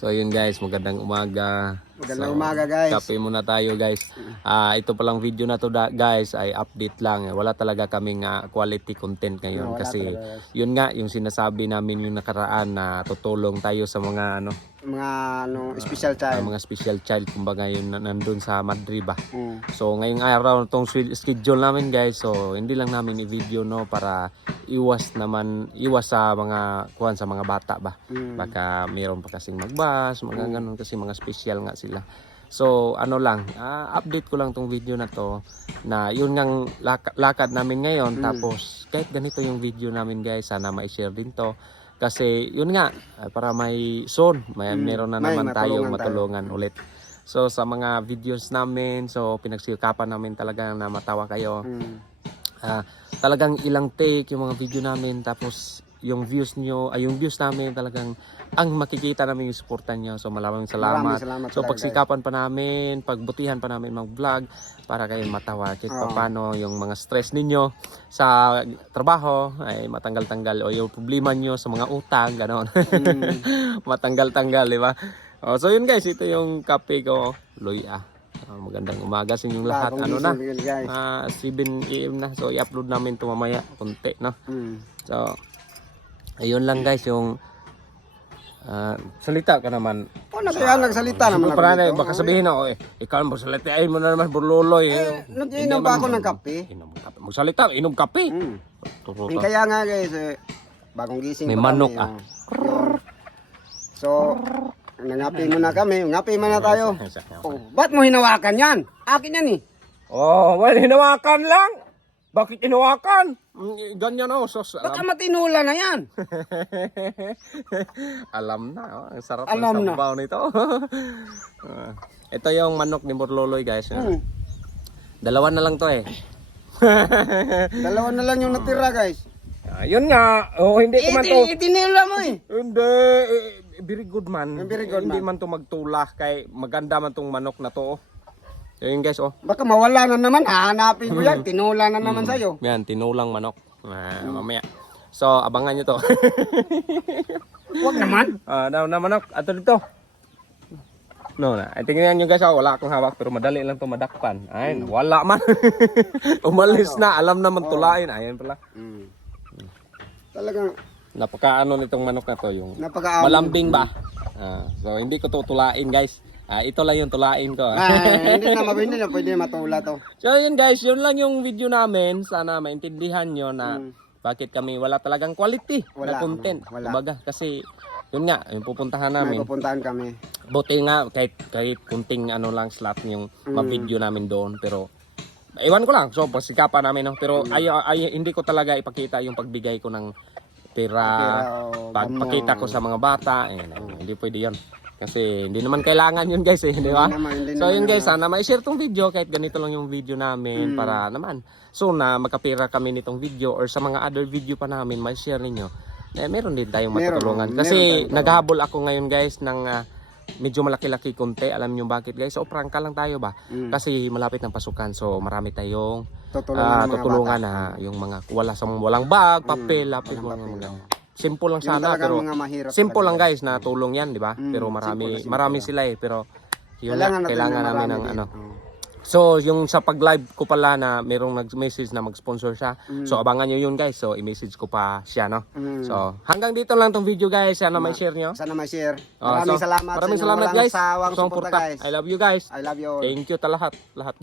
So yun guys, magandang umaga. Magandang So, umaga, guys. Kape muna tayo guys. Ah, ito palang video na to da- guys ay update lang. Wala talaga kaming ah, quality content ngayon No, kasi talaga, guys. yun nga yung sinasabi namin yung nakaraan na tutulong tayo sa mga ano, Mga ano, special child. mga special child kumbaga yun na nandun sa Madrid ba. Mm. So ngayong araw tong schedule namin guys. So hindi lang namin i-video no para iwas naman iwas sa mga kuhan sa mga bata ba. Mm. Baka mayroon pa kasing magbas, mga ganun kasi mga special nga sila. So ano lang, ah, update ko lang tong video na to na yun ngang lak- lakad namin ngayon Mm. tapos kahit ganito yung video namin guys, sana ma-share din to. Kasi yun nga, ah, para may soon, may Mm. meron na May naman tayong matulungan tayo. ulit. So sa mga videos namin, so pinagsikapan namin talaga na matawa kayo. Mm. Ah, talagang ilang take yung mga video namin tapos yung views nyo, ay yung views namin talagang ang makikita namin yung suportan nyo. So maraming salamat. Maraming salamat So talaga, pagsikapan pa namin, pagbutihan pa namin mag-vlog para kayo matawa kahit Oo. paano yung mga stress ninyo sa trabaho ay matanggal-tanggal o yung problema nyo sa mga utang, gano'n. Mm. matanggal-tanggal, di ba? Oh, so yun guys, ito yung kape ko, Loya. Oh, magandang umaga sa inyong lahat. Ano na? Ah, 7 AM na. So i-upload namin ito mamaya konti, no? Mm. So ayun lang guys yung ah, salita ka naman. Oh, na kaya nagsalita naman na dito. baka sabihin ako eh, ikaw mo salita ay mo na naman burluloy. Eh, Nag-inom pa ako ng kape. Inom kape. Magsalita, inom kape. Mm. Eh. Kaya nga guys, eh, bagong gising May manok, kami, ah. oh. So, nangapi muna kami. Ngapi muna tayo. Oh, ba't mo hinawakan yan? Akin yan eh. Oh, well, hinawakan lang. Bakit hinawakan? Ganyan oh, sos. Baka Alam, matinula na yan. alam na, oh. ang sarap Alam ng na. sabaw nito. Ah, ito yung manok ni Burluloy guys. Mm. Dalawa na lang to eh. Dalawa na lang yung natira guys. Ayun nga, oh, hindi ko man to. Iti- Itinila mo eh. Hindi, eh, very good man. Very good hindi man. man to magtula kay maganda man tong manok na to. Oh. Ayun guys, oh. Baka mawala na naman. Hahanapin ko yan. Tinula na naman sa'yo. Yan, tinulang manok. Ah, mamaya. So, abangan nyo to. Huwag naman. Ah, na, na manok, ato dito. No na. Ay tingnan nyo guys, oh, wala akong hawak pero madali lang to madakpan. Ayun, wala man. Umalis na, alam naman tulain. Ayun pala. Mm. Talagang Napakaano nitong manok na to, yung napaka malambing ba? Ah, so hindi ko to tulain guys. Ah, ito lang yung tulain ko. Ay, hindi na mabindi na pwede matula to. So yun guys, yun lang yung video namin. Sana maintindihan nyo na bakit kami wala talagang quality na. Wala. content. Wala. Kumbaga, kasi yun nga, yung pupuntahan May namin. pupuntahan kami. Buti nga kahit kahit kunting ano lang slot yung Mm. ma-video namin doon pero Ewan ko lang, so pasikapan namin no? pero Mm. ay, ay, hindi ko talaga ipakita yung pagbigay ko ng pera, Pera o pagpakita ko sa mga bata, eh, hindi pwede yan. Kasi hindi naman kailangan yun guys eh, di ba? Naman, So yun guys, sana ma-share tong video kahit ganito lang yung video Mm. namin para naman so na makapira kami nitong video or sa mga other video pa namin ma-share ninyo. Eh meron din tayong matutulungan. meron Kasi naghahabol ako ngayon guys ng ah, medyo malaki-laki konti. Alam niyo bakit guys? So prangka lang tayo ba? Mm. Kasi malapit ng pasukan. So marami tayong Tutulungan ng mga tutulungan na yung mga wala sa walang bag, papel, lapis, walang mga Simple lang sana talagang pero mga mahirap. simple talaga. lang guys na tulong yan, di ba? Mm, pero marami simple na simple marami lang. sila eh pero yun Kailangan, kailangan na namin ng ano. Mm. So, yung sa pag-live ko pala na merong nag-message na mag-sponsor siya. So, abangan nyo yun guys. So, i-message ko pa siya, no? Mm. So, hanggang dito lang tong video guys. Sana may share nyo. Sana ma-share. Oh, Maraming so, salamat Maraming sa salamat guys. sawang suporta. guys. I love you guys. I love you all. Thank you ta lahat. Lahat